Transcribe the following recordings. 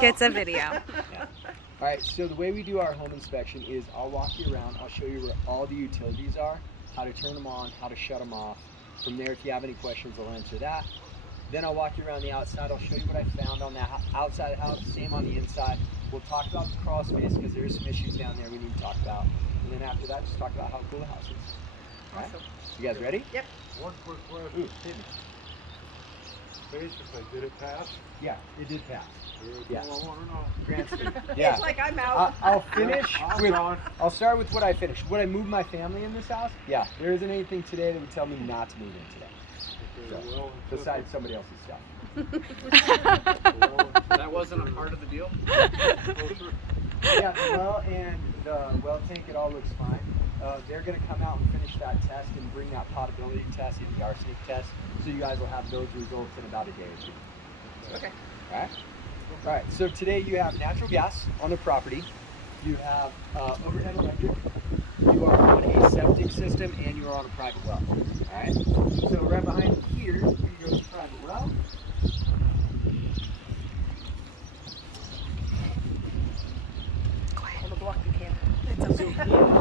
gets a video. Yeah. All right, so the way we do our home inspection is I'll walk you around. I'll show you where all the utilities are, how to turn them on, how to shut them off. From there, if you have any questions, I'll answer that. Then I'll walk you around the outside. I'll show you what I found on the outside of the house, same on the inside. We'll talk about the crawl space because there's some issues down there we need to talk about. And then after that, just talk about how cool the house is. All right? You guys ready? Yep. One quick question. Basically, did it pass? Yeah, it did pass. Yeah. Yes. I want to know. Grand scheme. Yeah. It's like I'm out. I'll finish I'm with. gone. I'll start with what I finished. Would I move my family in this house? Yeah. There isn't anything today that would tell me not to move in today. Okay, So, well, besides somebody else's stuff. That wasn't a part of the deal? Yeah, the well and the well tank, it all looks fine. They're going to come out and finish that test and bring that potability test and the arsenic test. So you guys will have those results in about a day or two. Okay. All right. All right. So today you have natural gas on the property. You have overhead electric. You are on a septic system and you are on a private well. All right. So right behind here, we go to the private well. I'm gonna block the camera. So in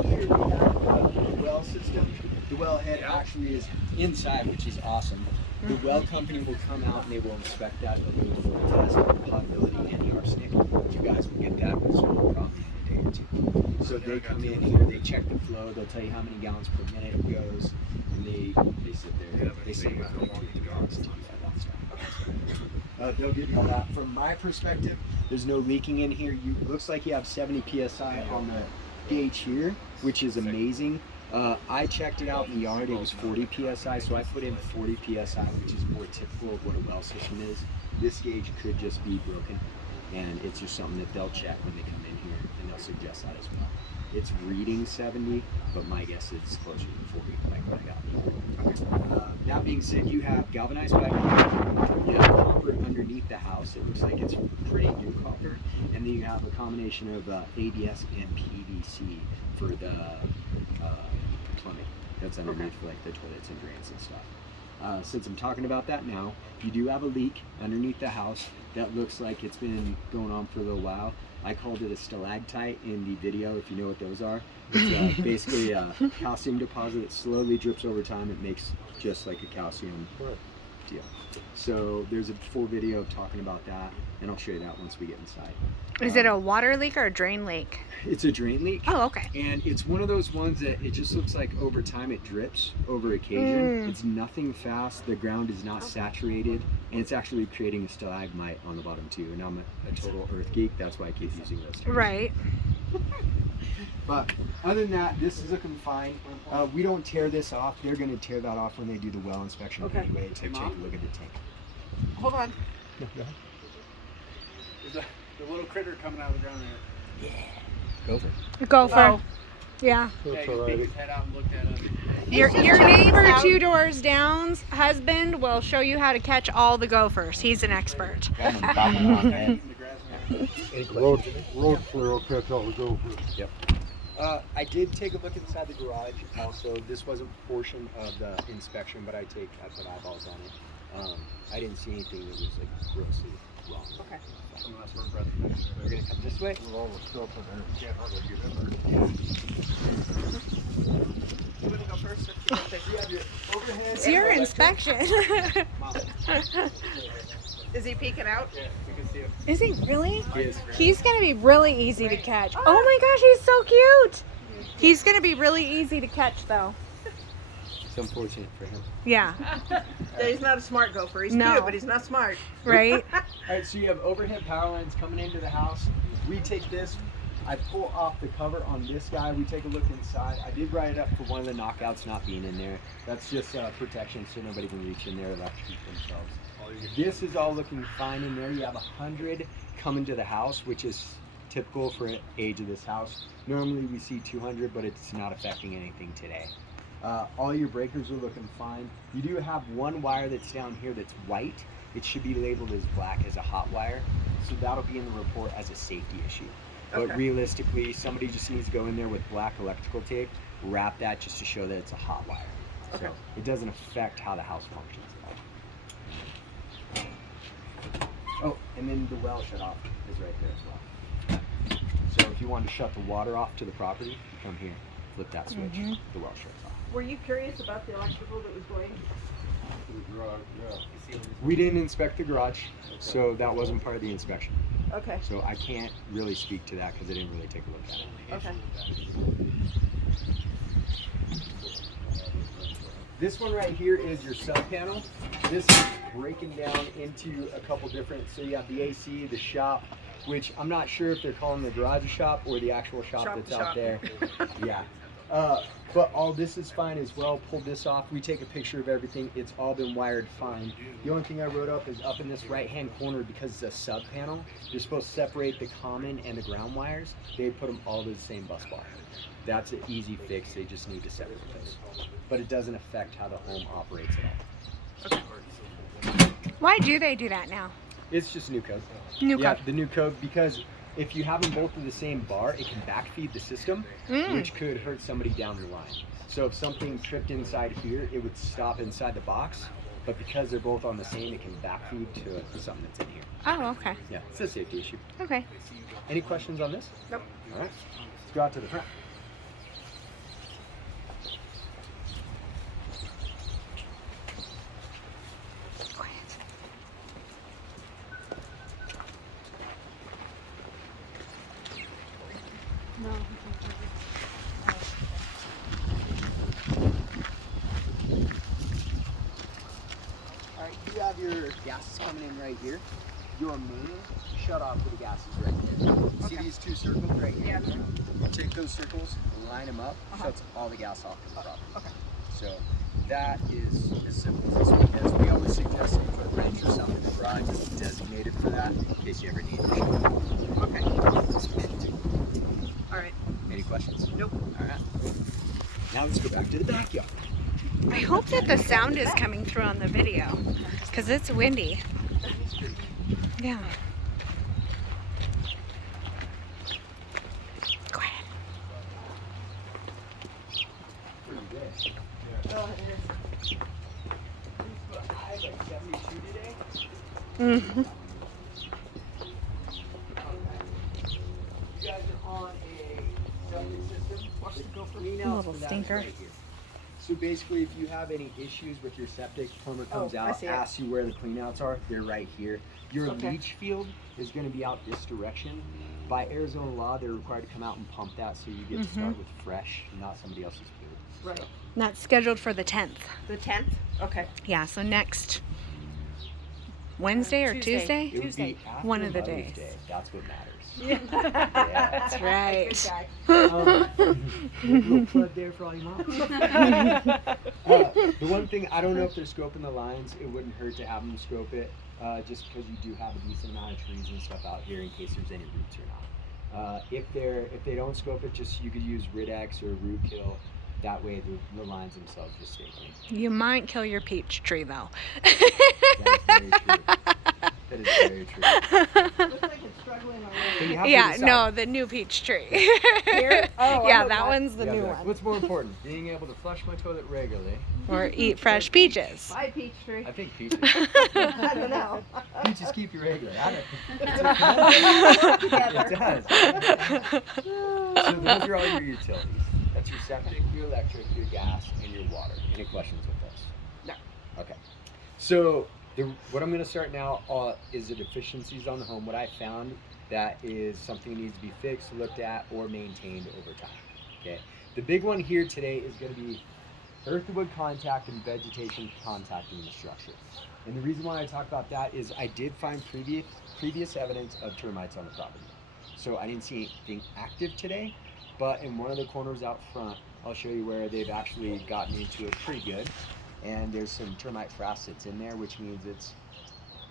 here we have the well system. The well head actually is inside, which is awesome. The well company will come out and they will inspect that and do a full test of the potability and the arsenic. You guys will get that result probably in a day or two. So they come in here, they check the flow, they'll tell you how many gallons per minute it goes, and they sit there, they say about 2 gallons to you, that stuff. They'll give you all that. From my perspective, there's no leaking in here. Looks like you have 70 psi on the gauge here, which is amazing. I checked it out in the yard, it was 40 psi, so I put in 40 psi, which is more typical of what a well system is. This gauge could just be broken, and it's just something that they'll check when they come in here, and they'll suggest that as well. It's reading 70, but my guess is closer to 40, like what I got. That being said, you have galvanized piping, you have copper underneath the house. It looks like it's pretty new copper, and then you have a combination of ABS and PVC for the plumbing that's underneath, like the toilets and drains and stuff. Since I'm talking about that now, you do have a leak underneath the house that looks like it's been going on for a little while. I called it a stalactite in the video, if you know what those are. It's basically a calcium deposit that slowly drips over time. It makes just like a calcium deal. So there's a full video of talking about that, and I'll show you that once we get inside. Is it a water leak or a drain leak? It's a drain leak. Oh, okay. And it's one of those ones that it just looks like over time it drips over occasion. It's nothing fast. The ground is not saturated, and it's actually creating a stalagmite on the bottom too. And I'm a total earth geek. That's why I keep using those terms. Right. But other than that, this is looking fine. We don't tear this off. They're going to tear that off when they do the well inspection anyway to take a look at the tank. Hold on. There's the little critter coming out of the ground there. Gopher. Gopher. Oh. Yeah. Yeah, he peeked his head out and looked at us. Your just neighbor checking us 2 doors down's husband will show you how to catch all the gophers. He's an expert. Eating the grass, man. Road clear will catch all the gophers. Yep. I did take a look inside the garage. Also, this wasn't a portion of the inspection, but I put eyeballs on it. I didn't see anything that was like grossly wrong. Okay. Some of us were breath. We're gonna come this way. With all the stuff in there, you can't hardly get in there. You want to go first? You have your overhead. It's your inspection. Is he peeking out? Yeah, we can see it. Is he really? He is. He's going to be really easy to catch. Oh my gosh, he's so cute. He's going to be really easy to catch though. It's unfortunate for him. Yeah. He's not a smart gopher. He's No. cute, but he's not smart. Right? All right, so you have overhead power lines coming into the house. We take this, I pull off the cover on this guy. We take a look inside. I did write it up for one of the knockouts not being in there. That's just protection so nobody can reach in there or electrocute themselves. This is all looking fine in there. You have 100 coming to the house, which is typical for the age of this house. Normally we see 200, but it's not affecting anything today. All your breakers are looking fine. You do have one wire that's down here that's white. It should be labeled as black as a hot wire. So that'll be in the report as a safety issue. Okay. But realistically, somebody just needs to go in there with black electrical tape, wrap that just to show that it's a hot wire. Okay. So it doesn't affect how the house functions at all. Oh, and then the well shut off is right there as well. So if you want to shut the water off to the property, you come here, flip that switch, the well shuts off. Were you curious about the electrical that was going? Yeah. We didn't inspect the garage, so that wasn't part of the inspection. Okay. So I can't really speak to that because I didn't really take a look at it. Okay. This one right here is your sub panel. This is breaking down into a couple different, so you have the AC, the shop, which I'm not sure if they're calling the garage a shop or the actual shop that's out there. Yeah. But all this is fine as well. Pull this off. We take a picture of everything. It's all been wired fine. The only thing I wrote up is up in this right-hand corner, because it's a sub panel, you're supposed to separate the common and the ground wires. They put them all to the same bus bar. That's an easy fix. They just need to separate those. But it doesn't affect how the home operates at all. Why do they do that now? It's just new code. New Yeah, code. the new code, because if you have them both in the same bar, it can backfeed the system, which could hurt somebody down the line. So if something tripped inside here, it would stop inside the box. But because they're both on the same, it can backfeed to something that's in here. Oh, okay. Yeah, it's a safety issue. Okay. Any questions on this? Nope. All right, let's go out to the front. Quiet. All right, you have your gases coming in right here. Your main shut off for the gases right here. See these two circles right here? Yeah. Take those circles, line them up, shuts all the gas off to the property. Okay. So that is as simple as this, because we always suggest you put a wrench or something in the garage that's designated for that in case you ever need to shut it off. Okay. All right. Any questions? Nope. All right. Now let's go back to the backyard. I hope that the sound is coming through on the video, because it's windy. Yeah. Quiet. Pretty good. Oh, it is. I had like 72 today. Mm-hmm. You guys are on a septic system. Watch the GoPro. Little stinker. So basically, if you have any issues with your septic, plumber comes Oh, I out, see it. asks you where the cleanouts are. They're right here. Your Okay. leach field is going to be out this direction. By Arizona law, they're required to come out and pump that, so you get to start with fresh, not somebody else's pool. Right. That's scheduled for the 10th. The 10th? Okay. Yeah, so next Wednesday or Tuesday. Tuesday? It would Tuesday. be after One of the Mother's days. Day. That's what matters. Yeah. That's right. Good guy. Little plug there for all your moms. The one thing, I don't know if they're scoping the lines. It wouldn't hurt to have them scope it, just because you do have a decent amount of trees and stuff out here in case there's any roots or not. If they don't scope it, just you could use Ridex or root kill. That way the lines themselves just stay clean. You might kill your peach tree though. That is very true. That is very true. Looks like it's struggling But you already. have to Yeah, decide. no, the new peach tree. Here? Oh, I Yeah, know that that. one's the Yeah, new but one. what's more important? Being able to flush my toilet regularly. Or eat fresh peaches. Bye, peach tree. I think peaches. I don't know. Peaches keep you regular. I don't It does. So those are all your utilities. That's your septic, your electric, your gas, and your water. Any questions with those? No. Okay. So what I'm going to start now is the deficiencies on the home. What I found that is something that needs to be fixed, looked at, or maintained over time. Okay. The big one here today is going to be earthwood contact and vegetation contacting the structure. And the reason why I talk about that is I did find previous evidence of termites on the property. So I didn't see anything active today, but in one of the corners out front, I'll show you where they've actually gotten into it pretty good. And there's some termite frass that's in there, which means it's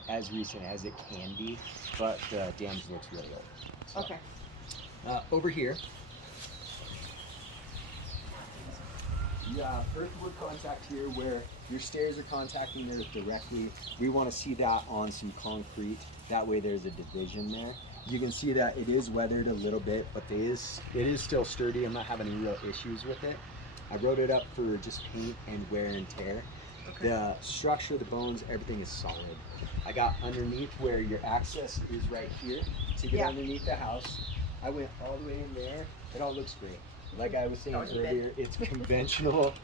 as recent as it can be, but the damage looks really old. So, Okay. over here, you have earthwood contact here where your stairs are contacting there directly. We want to see that on some concrete. That way there's a division there. You can see that it is weathered a little bit, but it is still sturdy. I'm not having any real issues with it. I wrote it up for just paint and wear and tear. Okay. The structure, the bones, everything is solid. I got underneath where your access is right here to get Yeah. underneath the house. I went all the way in there. It all looks great. Like I was saying That was a bit. earlier, it's conventional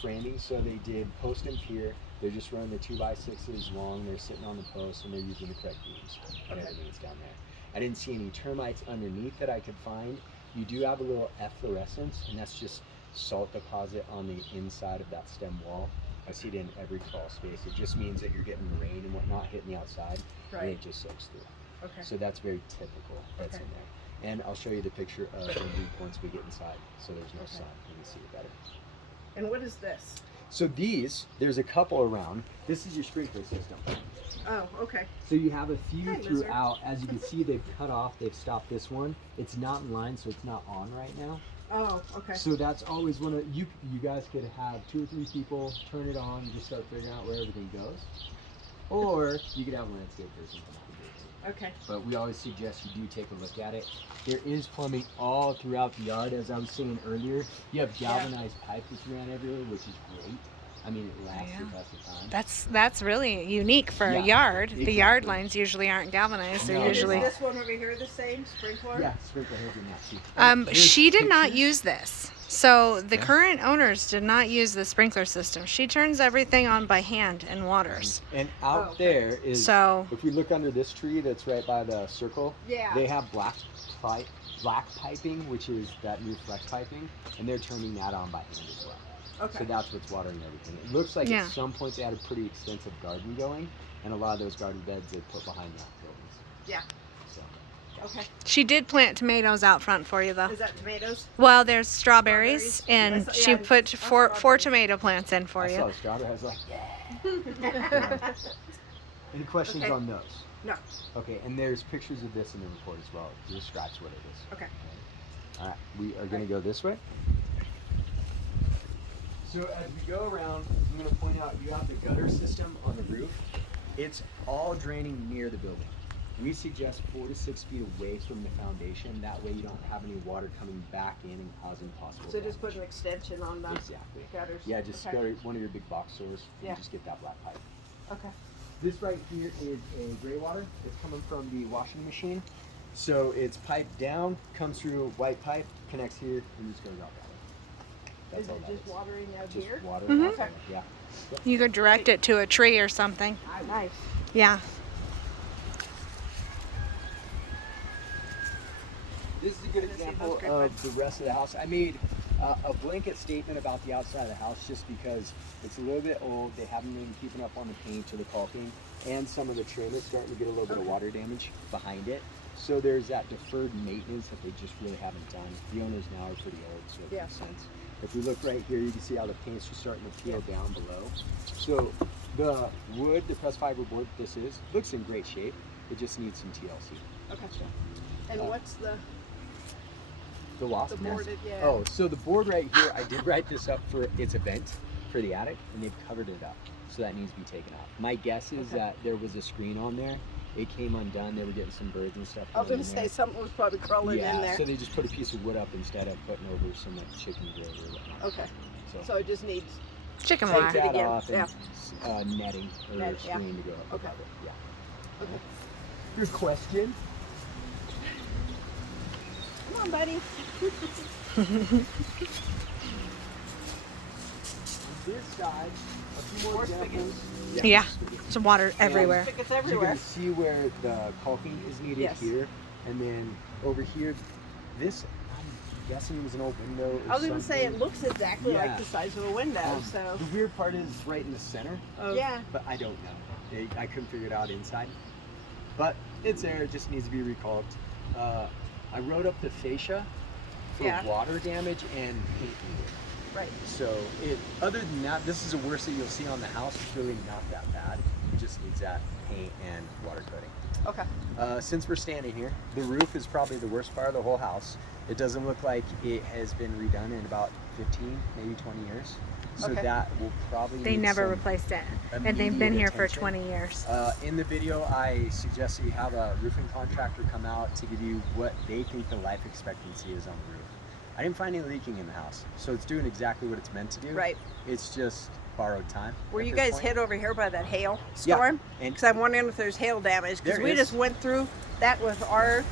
framing. So they did post and pier. They're just running the 2x6s long. They're sitting on the post and they're using the correct beams and Okay. everything's down there. I didn't see any termites underneath that I could find. You do have a little efflorescence, and that's just salt deposit on the inside of that stem wall. I see it in every crawl space. It just means that you're getting rain and whatnot hitting the outside, and Right. it just soaks through. Okay. So that's very typical. That's Okay. in there. And I'll show you the picture of the loop once we get inside, so there's no Okay. sun. You can see it better. And what is this? So these, there's a couple around. This is your sprinkler system. Oh, okay. So you have a few Hi, lizard. throughout. As you can see, they've cut off. They've stopped this one. It's not in line, so it's not on right now. Oh, okay. So that's always one of you. You guys could have 2 or 3 people turn it on and just start figuring out where everything goes, or you could have a landscape person come out and do it. Okay. But we always suggest you do take a look at it. There is plumbing all throughout the yard, as I was saying earlier. You have galvanized pipe that's ran everywhere, which is great. I mean, it lasts the best of time. That's really unique for Yeah, a yard. The yard exactly. lines usually aren't galvanized. They're No, usually. Is this one over here the same sprinkler? Yeah, sprinkler heads in that too. Here's She did not pictures. use this. So the Yeah. current owners did not use the sprinkler system. She turns everything on by hand and waters. And out Oh, okay. there is, So if we look under this tree that's right by the circle, Yeah. they have black piping, which is that new flex piping, and they're turning that on by hand as well. Okay. So that's what's watering everything. It looks like Yeah. at some point they had a pretty extensive garden going, and a lot of those garden beds they put behind the buildings. Yeah. So Okay. she did plant tomatoes out front for you though. Is that tomatoes? Well, there's strawberries, Strawberries? and I saw- she yeah, put I saw four strawberries. tomato plants in for I you. saw the strawberry. I was like, any questions Okay. on those? No. Okay, and there's pictures of this in the report as well. It describes what it is. Okay. All right, we are going to go this way. So as we go around, I'm going to point out you have the gutter system on the roof. It's all draining near the building. We suggest 4 to 6 feet away from the foundation. That way you don't have any water coming back in and causing possible So just put damage. an extension on the Exactly. gutters. Yeah, just Okay. go to one of your big box stores and Yeah. just get that black pipe. Okay. This right here is a gray water. It's coming from the washing machine. So it's piped down, comes through white pipe, connects here, and just goes out that way. That's Is all it that just is. watering out Just here? water. Mhm. out there, yeah. You could direct it to a tree or something. Nice. Yeah. This is a good Can I see example those grape of the rest of the house. I made a blanket statement about the outside of the house just because it's a little bit old. They haven't been keeping up on the paint or the caulking, and some of the trim is starting to get a little bit of Okay. water damage behind it. So there's that deferred maintenance that they just really haven't done. The owners now are pretty old, so it Yeah. makes sense. If we look right here, you can see how the paint's just starting to peel down below. So the wood, the pressed fiber board this is, looks in great shape. It just needs some TLC. Okay. And what's the wasp nest? boarded? Yeah. Oh, so the board right here, I did write this up for its event for the attic, and they've covered it up. So that needs to be taken out. My guess is Okay. that there was a screen on there. It came undone. They were getting some birds and stuff. I was going gonna in say there. something was probably crawling Yeah, in there. so they just put a piece of wood up instead of putting over some like chicken grill or whatnot. Okay. So, So it just needs. Chicken take wire. that again, off and yeah. netting or Net, yeah. screen to go up Okay. above it. Yeah. Okay. Good question. Come on, buddy. On this side, a few more More examples. Yeah. spigots. Some water everywhere. Spigots You're everywhere. gonna see where the caulking is needed Yes. here, and then over here, this I'm guessing was an old window. Or I was gonna say it something. looks exactly like Yeah. the size of a window. So. The weird part is right in the center, Yeah. but I don't know. I couldn't figure it out inside, but it's there. It just needs to be recalled. I wrote up the fascia for Yeah. water damage and paint needed. Right. So other than that, this is the worst that you'll see on the house. It's really not that bad. It just needs that paint and water coating. Okay. Since we're standing here, the roof is probably the worst part of the whole house. It doesn't look like it has been redone in about 15, maybe 20 years. So Okay. that will probably They need never some replaced it. And they've been immediate here for attention. 20 years. In the video, I suggest that you have a roofing contractor come out to give you what they think the life expectancy is on the roof. I didn't find any leaking in the house, so it's doing exactly what it's meant to do. Right. It's just borrowed time. Were at you this guys point. hit over here by that hail Yeah, storm? and Because I'm wondering if there's hail damage. Because There we is. just went through that with our,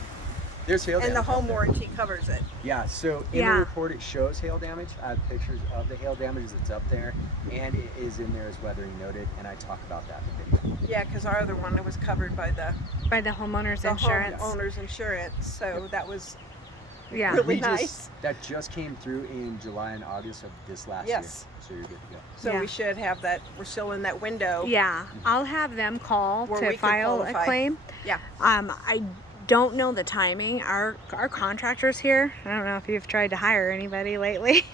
there's hail and the damage out home there. warranty covers it. Yeah, so in Yeah. the report it shows hail damage. I have pictures of the hail damage that's up there, and it is in there as weathering noted, and I talk about that in the video. Yeah, because our other one was covered by the homeowner's insurance. homeowner's insurance. So that was Yeah. really We nice. That just came through in July and August of this last Yes. year, so you're good to go. So Yeah. we should have that. We're still in that window. Yeah, I'll have them call Where to we could file a qualify. claim. Yeah. I don't know the timing. Our contractors here, I don't know if you've tried to hire anybody lately.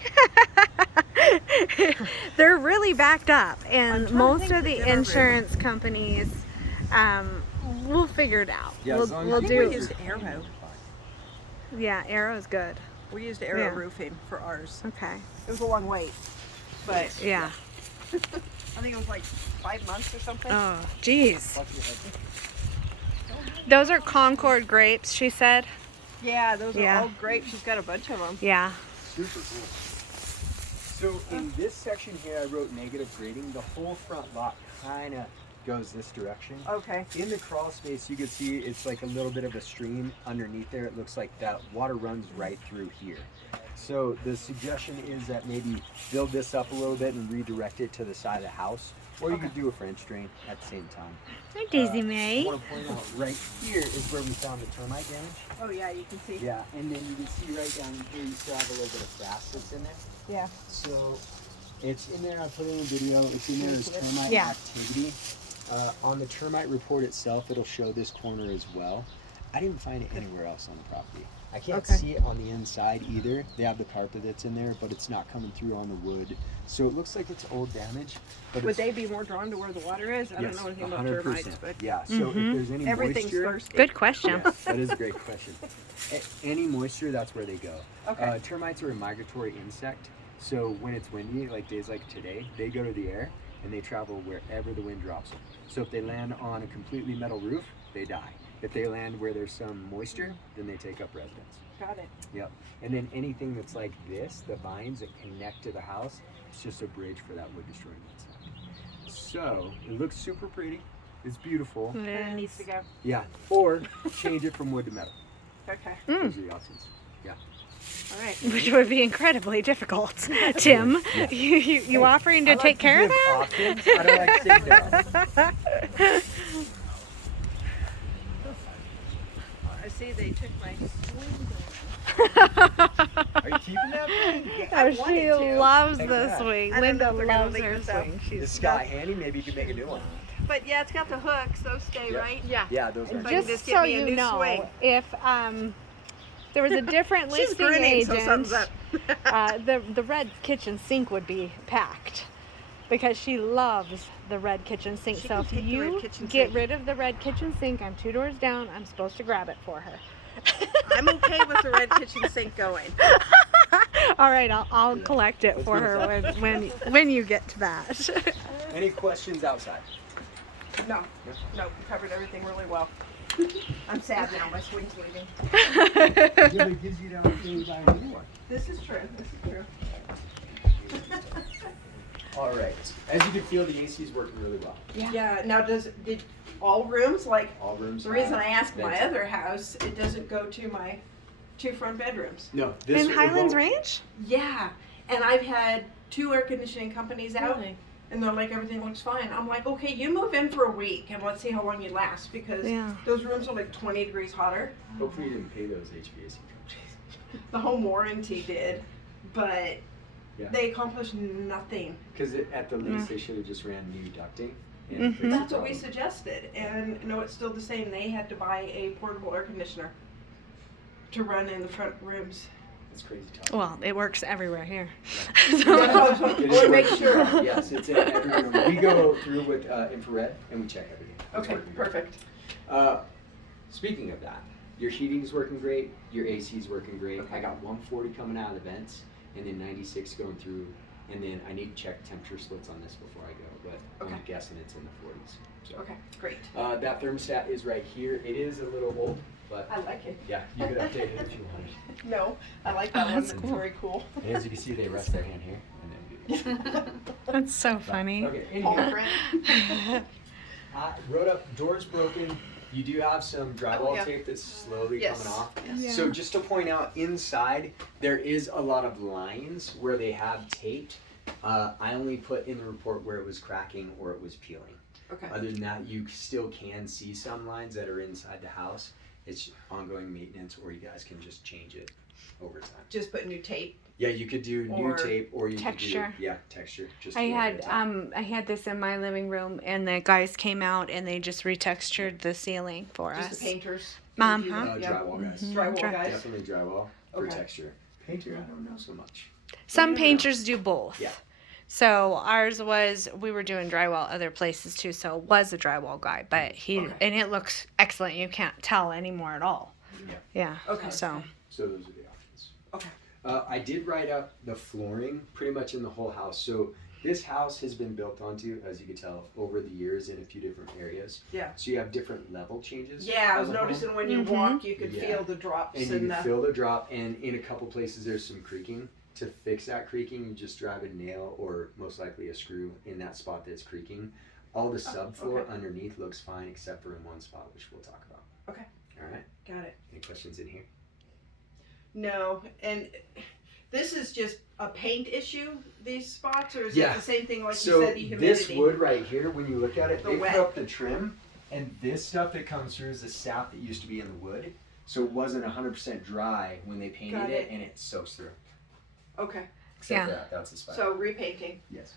They're really backed up, I'm and trying to most think of if we the did our insurance companies, we'll figure it out. Yeah, we'll as long as we'll I you think do. we used Arrow. Yeah, Arrow's good. We used Arrow Yeah. Roofing for ours. Okay. It was a long wait, but Yeah. I think it was like 5 months or something. Oh, geez. Those are Concord grapes, she said. Yeah, those Yeah. are all great. She's got a bunch of them. Yeah. Super cool. So in this section here, I wrote negative grading. The whole front lot kind of goes this direction. Okay. In the crawl space, you can see it's like a little bit of a stream underneath there. It looks like that water runs right through here. So the suggestion is that maybe build this up a little bit and redirect it to the side of the house, or you could do a French drain at the same time. Hi, Daisy I May. want to point out right here is where we found the termite damage. Oh yeah, you can see. Yeah, and then you can see right down here you still have a little bit of grass that's in there. Yeah. So it's in there. I put it in a video. It's in there as termite Yeah. activity. On the termite report itself, it'll show this corner as well. I didn't find it anywhere else on the property. I can't Okay. see it on the inside either. They have the carpet that's in there, but it's not coming through on the wood. So it looks like it's old damage. But Would it's, they be more drawn to where the water is? I yes, don't know anything about 100%. termites, but Yeah. So if there's any everything's moisture, thirsty. Good question. yeah, that is a great question. Any moisture, that's where they go. Okay. Termites are a migratory insect, so when it's windy, like days like today, they go to the air and they travel wherever the wind drops them. So if they land on a completely metal roof, they die. If they land where there's some moisture, then they take up residence. Got it. Yep. And then anything that's like this, the vines that connect to the house, it's just a bridge for that wood destroying insect. So it looks super pretty. It's beautiful. And it needs to go. Yeah. Or change it from wood to metal. Okay. Those are the options. Yeah. All right. Which would be incredibly difficult. Tim, Yeah. you offering to I like take care of give that? options. I don't like to say no. I see they took my Are you keeping that thing? I Oh, wanted she to. loves Take the that. swing. I don't Linda know if they're gonna loves leave her it, though. swing. Is She's Scott handy? Maybe you could make a new one. But yeah, it's got the hooks. Those stay Yeah. right. yeah. Yeah, those are. If I can Just just get so me a you new know, swing. if there was a different She's listing grinning, so agent, something's up. the red kitchen sink would be packed because she loves the red kitchen sink. She So can if take the red you kitchen get sink. rid of the red kitchen sink, I'm 2 doors down. I'm supposed to grab it for her. I'm okay with the red kitchen sink going. All right, I'll collect it for her when you get to that. Any questions outside? No, we covered everything really well. I'm sad now. My swing's leaving. Yeah, it gives you the opportunity to buy a new one. This is true. This is true. All right. As you can feel, the AC is working really well. Yeah. Now, did all rooms like? All rooms. The reason have I asked my vents. other house, it doesn't go to my 2 front bedrooms. No, this In it Highlands won't- Ranch? Yeah, and I've had 2 air conditioning companies out, Really? and they're like, everything looks fine. I'm like, okay, you move in for a week, and let's see how long you last, because Yeah. those rooms are like 20 degrees hotter. Hopefully, you didn't pay those HVAC companies. The home warranty did, but Yeah. they accomplished nothing. Because at the least, they should have just ran new ducting. And Mhm. fixed the That's what we problem. suggested, and no, it's still the same. They had to buy a portable air conditioner to run in the front rooms. It's crazy talk. Well, it works everywhere here. That's what I was It wanting is to make working. sure. Yes, it's in every room. We go through with infrared and we check everything. It's Okay, working great. perfect. Speaking of that, your heating's working great, your AC's working great. Okay. I got 140 coming out of the vents and then 96 going through. And then I need to check temperature splits on this before I go, but I'm Okay. guessing it's in the 40s. So. Okay, great. That thermostat is right here. It is a little old. But I like it. yeah, you could update it if you wanted. No, I like that one. that's It's cool. very cool. And as you can see, they rest their hand here and then do this. That's so funny. Okay, Paw anyway, print. I wrote up doors broken. You do have some drywall Oh, yeah. tape that's slowly Yes. coming off. Yeah. So just to point out, inside there is a lot of lines where they have taped. I only put in the report where it was cracking or it was peeling. Okay. Other than that, you still can see some lines that are inside the house. It's ongoing maintenance, or you guys can just change it over time. Just put new tape. Yeah, you could do new Or tape, or you texture. could do texture. Just I do it had over time. I had this in my living room, and the guys came out and they just retextured the ceiling for Just us. the painters. Uh-huh. Yeah. Drywall guys. Drywall Dry- guys. Definitely drywall for Okay. texture. Painter, I don't know so much. Some Yeah. painters do both. Yeah. So ours was, we were doing drywall other places too, so it was a drywall guy, but he, Okay. and it looks excellent. You can't tell anymore at all. Yeah. Yeah. Okay. So, So those are the options. Okay. I did write up the flooring pretty much in the whole house. So this house has been built onto, as you can tell, over the years in a few different areas. Yeah. So you have different level changes. Yeah, I was of the home. noticing when you Mhm. walk, you could Yeah. feel the drops And you and can the. feel the drop, and in a couple places there's some creaking. To fix that creaking, you just drive a nail or most likely a screw in that spot that's creaking. All the subfloor okay. underneath looks fine except for in one spot, which we'll talk about. Okay. All right. Got it. Any questions in here? No, and this is just a paint issue, these spots, or is Yeah. it the same thing like So you said, the humidity? this wood right here, when you look at it, The they wet. put up the trim, and this stuff that comes through is the sap that used to be in the wood. So it wasn't 100% dry when they painted Got it, it. and it soaks through. Okay, Except Yeah. for that, that's the spot. so repainting, Yes.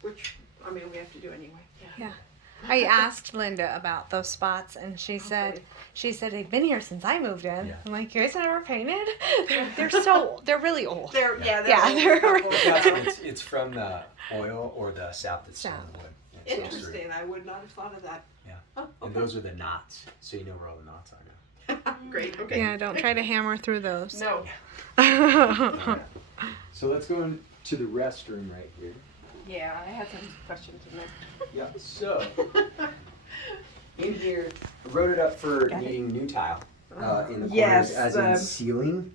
which, I mean, we have to do anyway. Yeah. I asked Linda about those spots, and she said they've been here since I moved in. Yeah. I'm like, you guys never painted? They're really old. They're, yeah, they're. Yeah, old, they're- couple. It's from the oil or the sap that's still in the wood. It soaks through. Interesting, I would not have thought of that. Yeah. Oh, And okay. those are the knots, so you know where all the knots are now. Great, okay. Yeah, don't try to hammer through those. No, Alright. So let's go into the restroom right here. yeah, I had some questions in there. Yeah. So in here, I wrote it up for Got it. needing new tile in the corners, Yes, as in ceiling.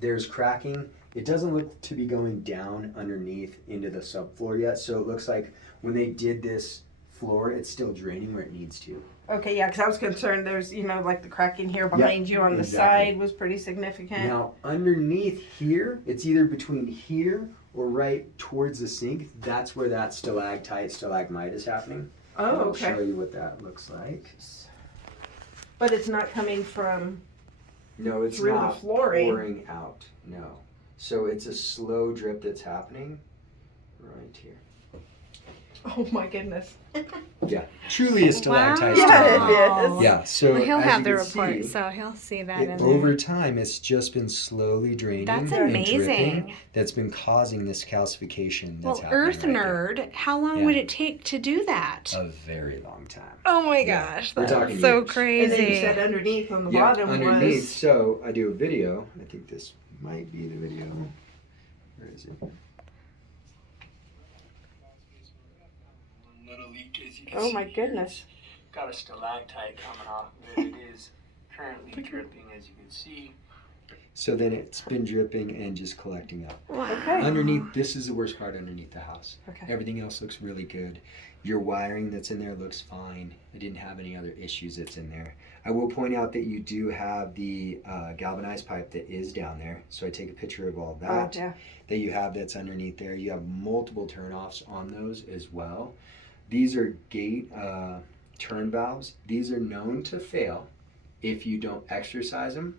There's cracking. It doesn't look to be going down underneath into the subfloor yet, so it looks like when they did this floor, it's still draining where it needs to. Okay, yeah, because I was concerned there's, like the cracking here behind you on the exactly. side was pretty significant. Now, underneath here, it's either between here or right towards the sink. That's where that stalagmite is happening. Oh, I'll okay. show you what that looks like. But it's not coming from, No, it's Through the not flooring. pouring out. No. So it's a slow drip that's happening right here. oh my goodness. Yeah, truly a stalactite. Yeah, stalagmite. it is. Yeah, so Well, he'll as have you the can report, see, so he'll see that in over there. time, it's just been slowly draining. That's and amazing. dripping. That's been causing this calcification. That's Well, happening Earth right there. Nerd, how long Yeah. would it take to do that? A very long time. Oh my Yeah. gosh, We're that's talking so years. And crazy. then you said underneath on the Yeah, bottom underneath. was. So I do a video. I think this might be the video. Where is it? Little leak, as you can Oh see my here. goodness. Got a stalactite coming off of it. It is currently dripping, as you can see. So then it's been dripping and just collecting up. Okay. Underneath, this is the worst part underneath the house. Okay. Everything else looks really good. Your wiring that's in there looks fine. I didn't have any other issues that's in there. I will point out that you do have the galvanized pipe that is down there. So I take a picture of all Oh, that yeah. that you have that's underneath there. You have multiple turnoffs on those as well. These are gate turn valves. These are known to fail if you don't exercise them.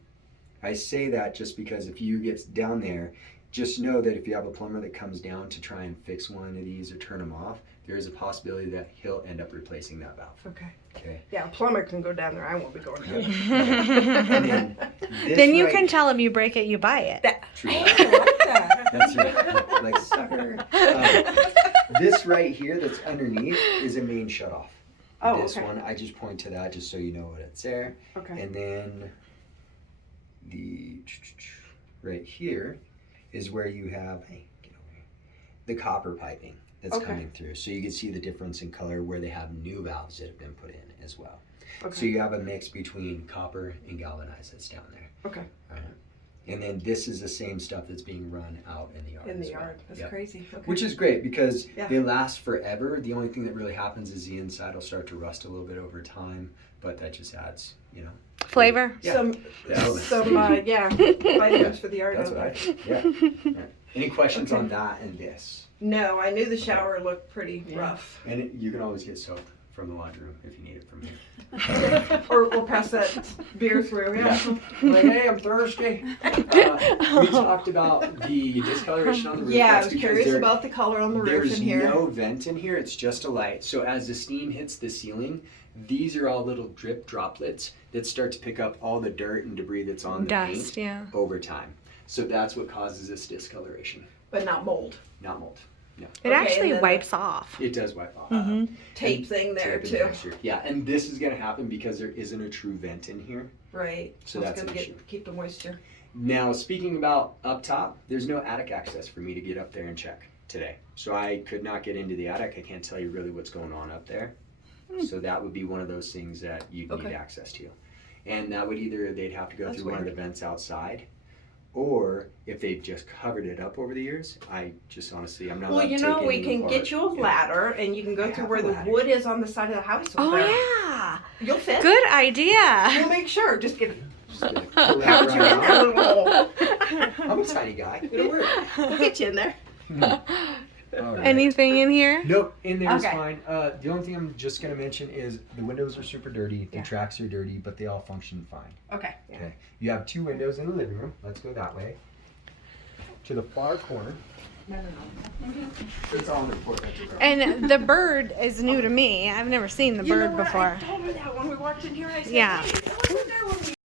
I say that just because if you get down there, just know that if you have a plumber that comes down to try and fix one of these or turn them off, there is a possibility that he'll end up replacing that valve. Okay. Okay. Yeah, a plumber can go down there. I won't be going there. And then this Then you right- can tell him you break it, you buy it. True. I like that. That's right. Like sucker. This right here that's underneath is a main shutoff. Oh, This okay. one, I just point to that just so you know what it's there. Okay. And then the right here is where you have the copper piping. that's Okay. coming through. So you can see the difference in color where they have new valves that have been put in as well. Okay. So you have a mix between copper and galvanized that's down there. Okay. Right. And then this is the same stuff that's being run out in the yard. In the as well. yard. That's Yep. crazy. Okay. Which is great because Yeah. they last forever. The only thing that really happens is the inside will start to rust a little bit over time, but that just adds, you know. Flavor. Yeah. Some vitamins for the yard. That's out what there. Yeah. Any questions on that and this? No, I knew the shower looked pretty rough. And you can always get soap from the laundry room if you need it from here. Or we'll pass that beer through. Yeah. Like, hey, I'm thirsty. We talked about the discoloration on the roof. Yeah, I That's was because curious about the color on the roof there's in here. no vent in here. It's just a light. So as the steam hits the ceiling, these are all little drip droplets that start to pick up all the dirt and debris that's on the Dust, paint yeah. over time. So that's what causes this discoloration, But not mold. not mold. No, It Okay, actually and then wipes off. it does wipe off. Mhm. Tape thing there Tape and too. texture. Yeah, and this is going to happen because there isn't a true vent in here. Right. So it's that's gonna an issue. keep the moisture. Now, speaking about up top, there's no attic access for me to get up there and check today. So I could not get into the attic. I can't tell you really what's going on up there. So that would be one of those things that you'd Okay. need access to. And that would either, they'd have to go That's through one of the weird. vents outside, or if they've just covered it up over the years, I just honestly, I'm not Well, allowed you to know, take we anything can get apart. you a Yeah. ladder and you can go I through have where a the ladder. wood is on the side of the house. Oh there. yeah. You'll fit. Good idea. We'll make sure. Just get Just gonna pull that count you right in out. there. I'm a tiny guy. It'll work. We'll get you in there. All right. Anything in here? Nope, in there is Okay. fine. The only thing I'm just going to mention is the windows are super dirty, the Yeah. tracks are dirty, but they all function fine. Okay. Okay. You have 2 windows in the living room. Let's go that way. To the far corner. It's on the report. That's your problem. And the bird is new to me. I've never seen the You know bird what? before. I told her that when we walked in here. I said, Yeah. hey, it wasn't there when we